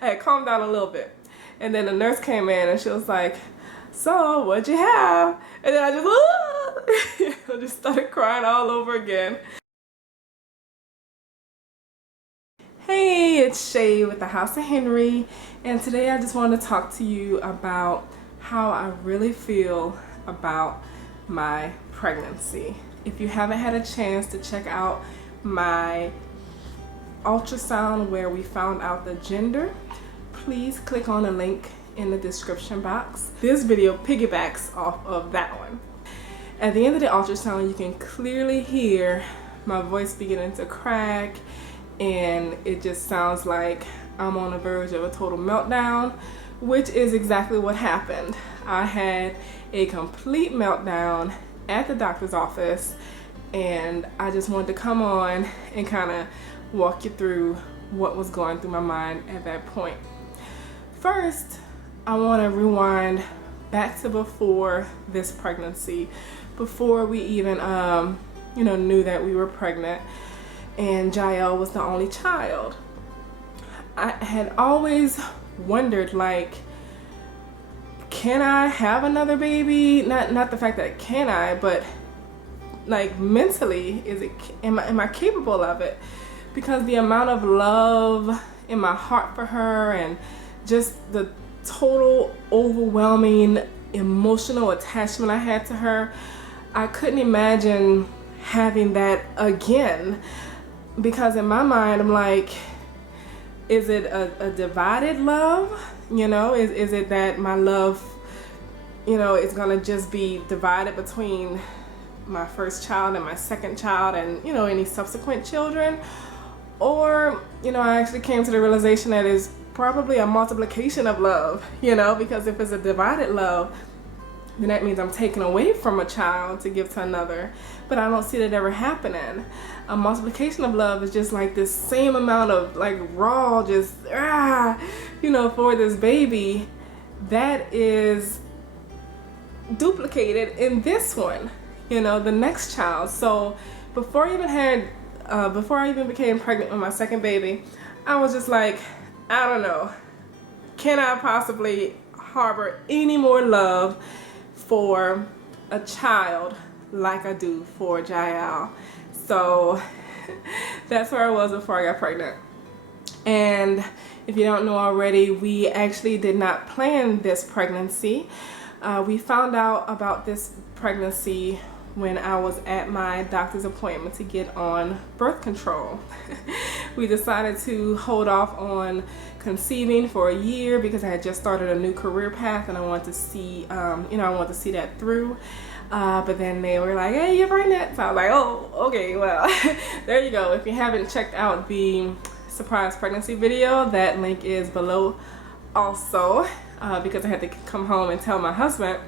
I had calmed down a little bit. And then the nurse came in and she was like, so what'd you have? And then I just started crying all over again. Hey, it's Shay with the House of Henry, and today I just want to talk to you about how I really feel about my pregnancy. If you haven't had a chance to check out my ultrasound where we found out the gender, please click on the link in the description box. This video piggybacks off of that one. At the end of the ultrasound, you can clearly hear my voice beginning to crack, and it just sounds like I'm on the verge of a total meltdown, which is exactly what happened. I had a complete meltdown at the doctor's office, and I just wanted to come on and kind of walk you through what was going through my mind at that point. First, I want to rewind back to before this pregnancy, before we even knew that we were pregnant and Jael was the only child. I had always wondered, like, can I have another baby? Not the fact that can I, but like mentally, am I capable of it? Because the amount of love in my heart for her and just the total overwhelming emotional attachment I had to her, I couldn't imagine having that again. Because in my mind, I'm like, is it a divided love? Is it that my love, is gonna just be divided between my first child and my second child and, any subsequent children? Or, I actually came to the realization that it's probably a multiplication of love, because if it's a divided love, then that means I'm taking away from a child to give to another. But I don't see that ever happening. A multiplication of love is just like this same amount of like raw, just for this baby that is duplicated in this one, the next child. So before I even became pregnant with my second baby, I was just like, I don't know, can I possibly harbor any more love for a child like I do for Jael? So that's where I was before I got pregnant. And if you don't know already, we actually did not plan this pregnancy. We found out about this pregnancy when I was at my doctor's appointment to get on birth control. We decided to hold off on conceiving for a year because I had just started a new career path and I wanted to see, I wanted to see that through. But then they were like, hey, you're pregnant. So I was like, oh, okay, well, there you go. If you haven't checked out the surprise pregnancy video, that link is below also, because I had to come home and tell my husband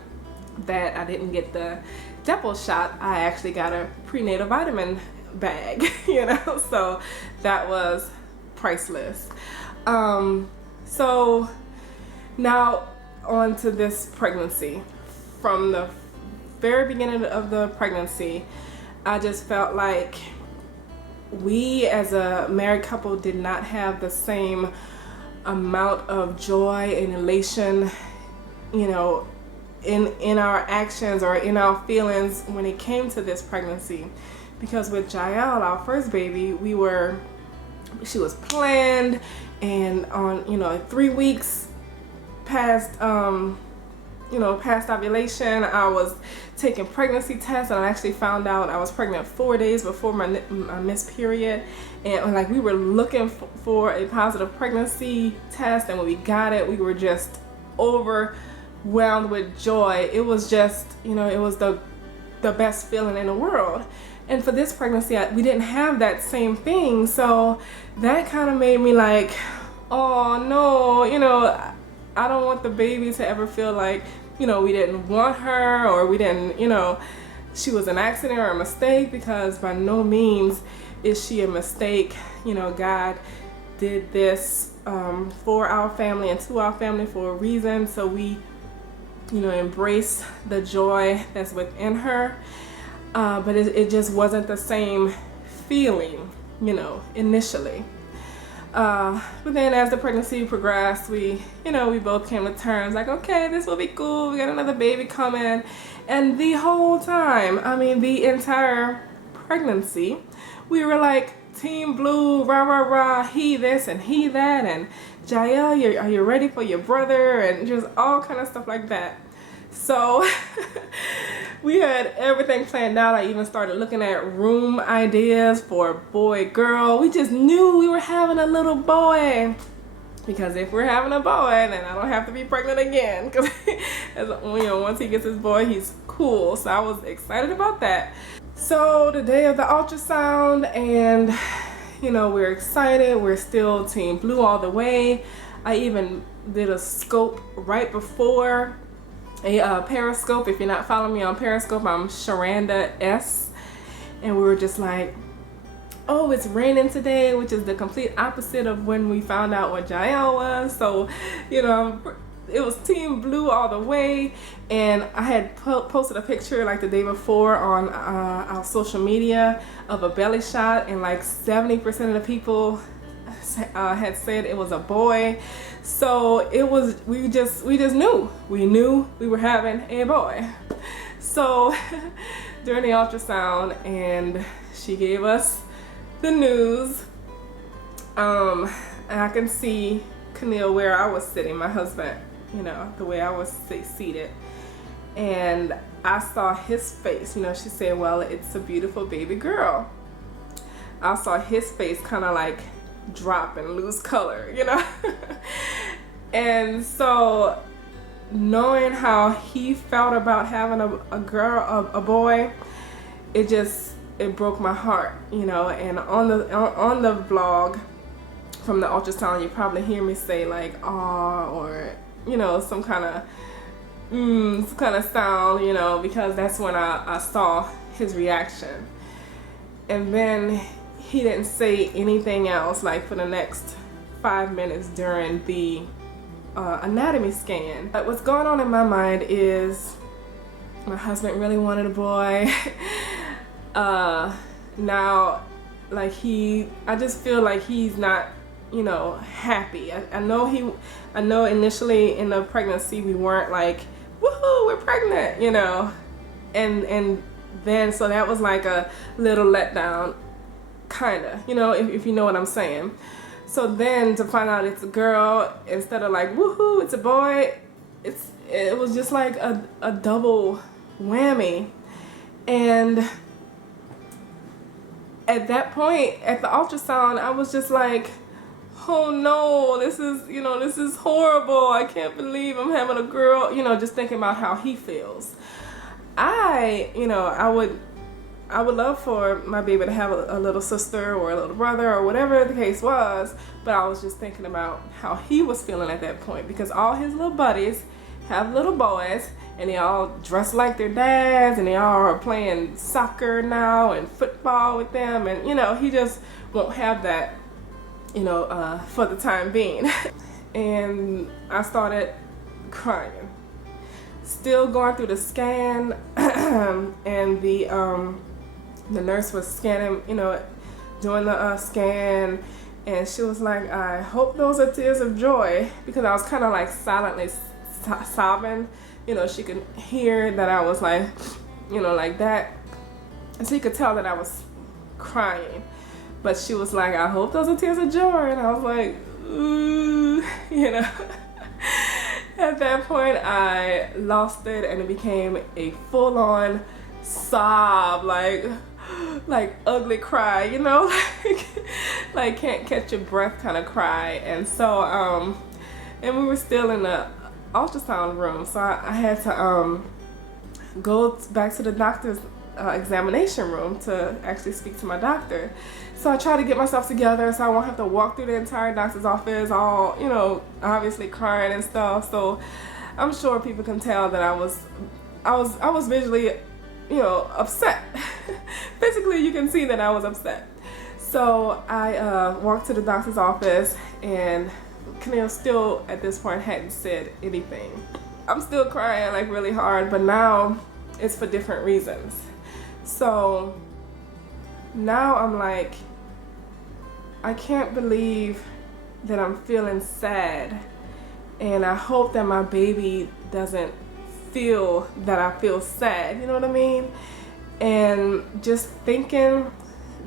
that I didn't get the Depo shot. I actually got a prenatal vitamin bag, so that was priceless. So now on to this pregnancy. From the very beginning of the pregnancy, I just felt like we as a married couple did not have the same amount of joy and elation, in our actions or in our feelings when it came to this pregnancy. Because with Jael, our first baby, she was planned, and on 3 weeks past past ovulation, I was taking pregnancy tests, and I actually found out I was pregnant 4 days before my missed period. And like, we were looking for a positive pregnancy test, and when we got it, we were just overwhelmed with joy. It was just, it was the best feeling in the world. And for this pregnancy, we didn't have that same thing, so that kind of made me like, oh no, I don't want the baby to ever feel like, we didn't want her, or we didn't, she was an accident or a mistake, because by no means is she a mistake. God did this for our family and to our family for a reason, so we, embrace the joy that's within her. But it just wasn't the same feeling, initially. But then as the pregnancy progressed, we both came to terms like, okay, this will be cool. We got another baby coming. And the whole time, I mean, the entire pregnancy, we were like, Team Blue, rah, rah, rah, he this and he that, and Jael, are you ready for your brother? And just all kind of stuff like that. So we had everything planned out. I even started looking at room ideas for boy, girl. We just knew we were having a little boy. Because if we're having a boy, then I don't have to be pregnant again. Because once he gets his boy, he's cool. So I was excited about that. So the day of the ultrasound, and we're excited. We're still Team Blue all the way. I even did a scope right before a Periscope. If you're not following me on Periscope, I'm Sharanda S. And we were just like, oh, it's raining today, which is the complete opposite of when we found out what Jael was. So, it was Team Blue all the way. And I had posted a picture like the day before on our social media of a belly shot, and like 70% of the people had said it was a boy. So it was, we just knew we were having a boy. So during the ultrasound, and she gave us the news, and I can see Keniel where I was sitting, my husband, the way I was seated, and I saw his face. She said, well, it's a beautiful baby girl. I saw his face kind of like drop and lose color, and so knowing how he felt about having a boy, it broke my heart, and on the vlog from the ultrasound, you probably hear me say like "aw" or some kind of sound, because that's when I saw his reaction. And then he didn't say anything else like for the next 5 minutes during the anatomy scan. But what's going on in my mind is my husband really wanted a boy. Now, like I just feel like he's not, happy. I know initially in the pregnancy we weren't like, woohoo, we're pregnant, and then so that was like a little letdown, kinda, if you know what I'm saying. So then to find out it's a girl instead of like, woohoo, it's a boy, it was just like a double whammy. And at that point, at the ultrasound, I was just like, oh no, this is horrible. I can't believe I'm having a girl, just thinking about how he feels. I would love for my baby to have a little sister or a little brother or whatever the case was, but I was just thinking about how he was feeling at that point, because all his little buddies have little boys, and they all dress like their dads, and they all are playing soccer now and football with them, and he just won't have that, for the time being. And I started crying, still going through the scan, and the nurse was scanning, doing the scan, and she was like, I hope those are tears of joy, because I was kind of like silently sobbing. She could hear that I was like, like that. And so you could tell that I was crying. But she was like, I hope those are tears of joy. And I was like, ooh, At that point, I lost it, and it became a full-on sob, like ugly cry, like can't catch your breath kind of cry. And so, and we were still in the ultrasound room, so I had to go back to the doctor's examination room to actually speak to my doctor. So I tried to get myself together so I won't have to walk through the entire doctor's office all, obviously crying and stuff. So I'm sure people can tell that I was visually, upset. Physically, you can see that I was upset. So I walked to the doctor's office, and Keniel still at this point hadn't said anything. I'm still crying like really hard, but now it's for different reasons. So now I'm like, I can't believe that I'm feeling sad, and I hope that my baby doesn't feel that I feel sad, you know what I mean? And just thinking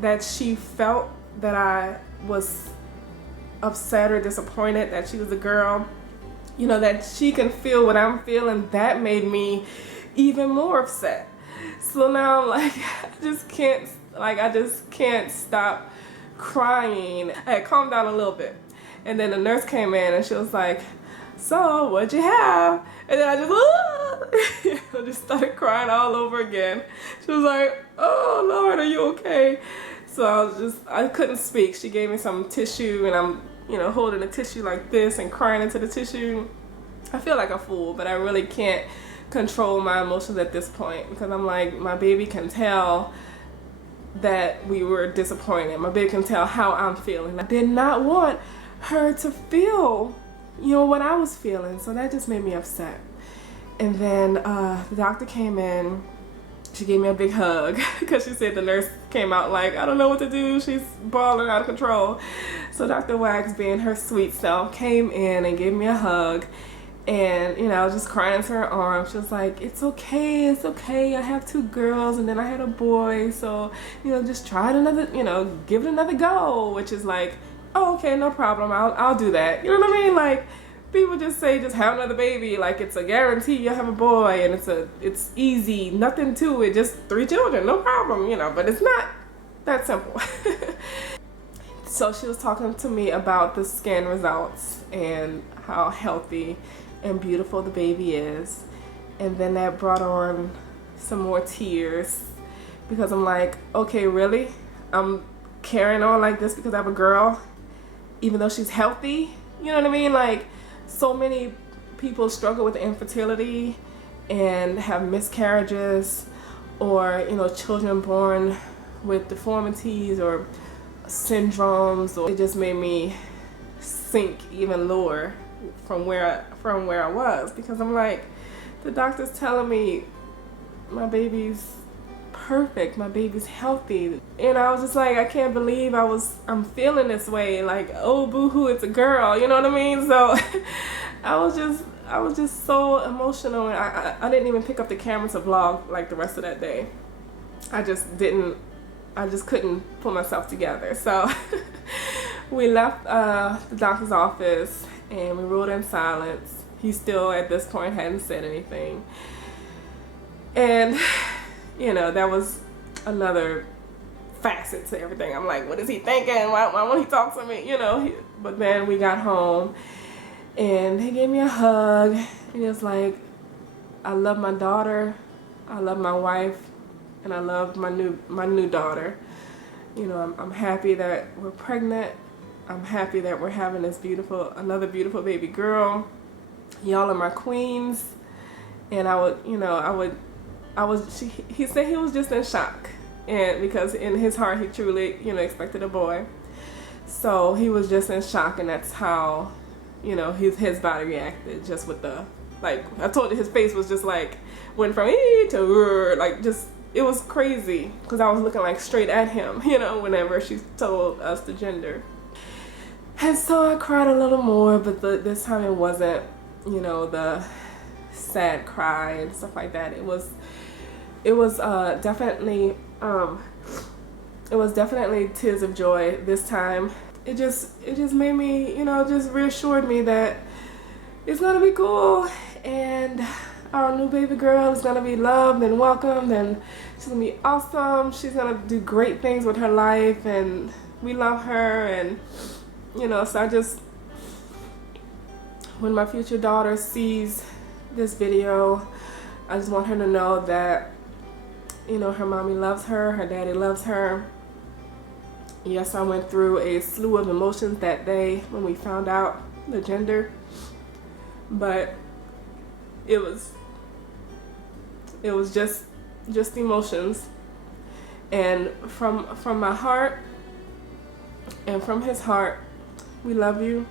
that she felt that I was upset or disappointed that she was a girl, you know, that she can feel what I'm feeling, that made me even more upset. So now I'm like, I just can't stop crying. I had calmed down a little bit, and then the nurse came in and she was like, so what'd you have? And then I just started crying all over again. She was like, oh Lord, are you okay? So I couldn't speak. She gave me some tissue, and I'm, you know, holding the tissue like this and crying into the tissue. I feel like a fool, but I really can't control my emotions at this point, because I'm like, my baby can tell that we were disappointed. My baby can tell how I'm feeling. I did not want her to feel, you know, what I was feeling, so that just made me upset. And then the doctor came in. She gave me a big hug because she said the nurse came out like, I don't know what to do, she's bawling out of control. So Dr. Wax, being her sweet self, came in and gave me a hug. And, you know, I was just crying into her arms. She was like, it's okay, I have 2 girls and then I had a boy, so, you know, just try it another, you know, give it another go. Which is like, oh, okay, no problem, I'll do that. You know what I mean? Like, people just say, just have another baby, like it's a guarantee you'll have a boy, and it's easy, nothing to it, just 3 children, no problem, you know. But it's not that simple. So she was talking to me about the scan results and how healthy and beautiful the baby is, and then that brought on some more tears, because I'm like, okay, really? I'm carrying on like this because I have a girl, even though she's healthy? You know what I mean? Like, so many people struggle with infertility and have miscarriages, or, you know, children born with deformities or syndromes, or it just made me sink even lower from where I was, because I'm like, the doctor's telling me my baby's perfect, my baby's healthy, and I was just like, I can't believe I'm feeling this way, like, oh boo-hoo, it's a girl, you know what I mean? So I was just so emotional, and I didn't even pick up the camera to vlog like the rest of that day. I just couldn't pull myself together. So we left the doctor's office and we rode in silence. He still at this point hadn't said anything, and you know, that was another facet to everything. I'm like, what is he thinking? Why won't he talk to me? You know. But then we got home and he gave me a hug, and he was like, I love my daughter, I love my wife, and I love my new daughter. You know, I'm happy that we're pregnant. I'm happy that we're having this another beautiful baby girl. Y'all are my queens. And he said he was just in shock, and because in his heart he truly, you know, expected a boy. So he was just in shock, and that's how, you know, his body reacted, just with the, like, I told you, his face was just like, went from to like, just, it was crazy, because I was looking like straight at him, you know, whenever she told us the gender. And so I cried a little more, but this time it wasn't, you know, the sad cry and stuff like that. It was definitely tears of joy this time. It just made me, you know, just reassured me that it's gonna be cool, and our new baby girl is gonna be loved and welcomed, and she's gonna be awesome. She's gonna do great things with her life, and we love her. And you know, so when my future daughter sees this video, I just want her to know that, you know, her mommy loves her, her daddy loves her. Yes, I went through a slew of emotions that day when we found out the gender, but it was just emotions. And from my heart and from his heart, we love you,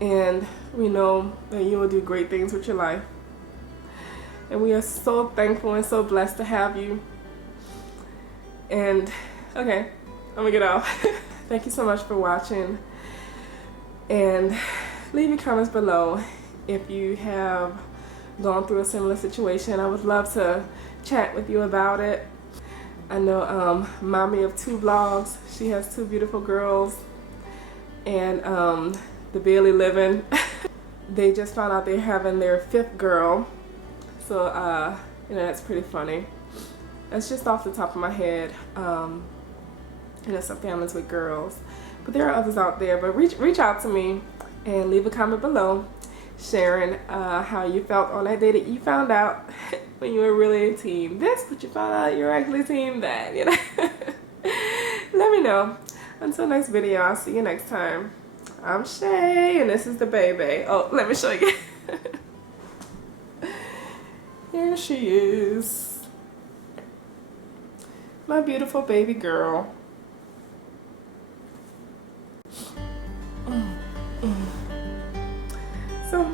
and we know that you will do great things with your life. And we are so thankful and so blessed to have you. And okay, I'm gonna get off. Thank you so much for watching. And leave your comments below if you have gone through a similar situation. I would love to chat with you about it. I know mommy of 2 vlogs, she has 2 beautiful girls, and the Bailey living. They just found out they're having their 5th girl, so you know, that's pretty funny. That's just off the top of my head. You know, some families with girls, but there are others out there. But reach out to me and leave a comment below sharing how you felt on that day that you found out when you were really team this, but you found out you're actually team that, you know. Let me know. Until next video, I'll see you next time. I'm Shay, and this is the baby. Oh, let me show you. Here she is, my beautiful baby girl. So,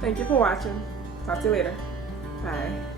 thank you for watching. Talk to you later. Bye.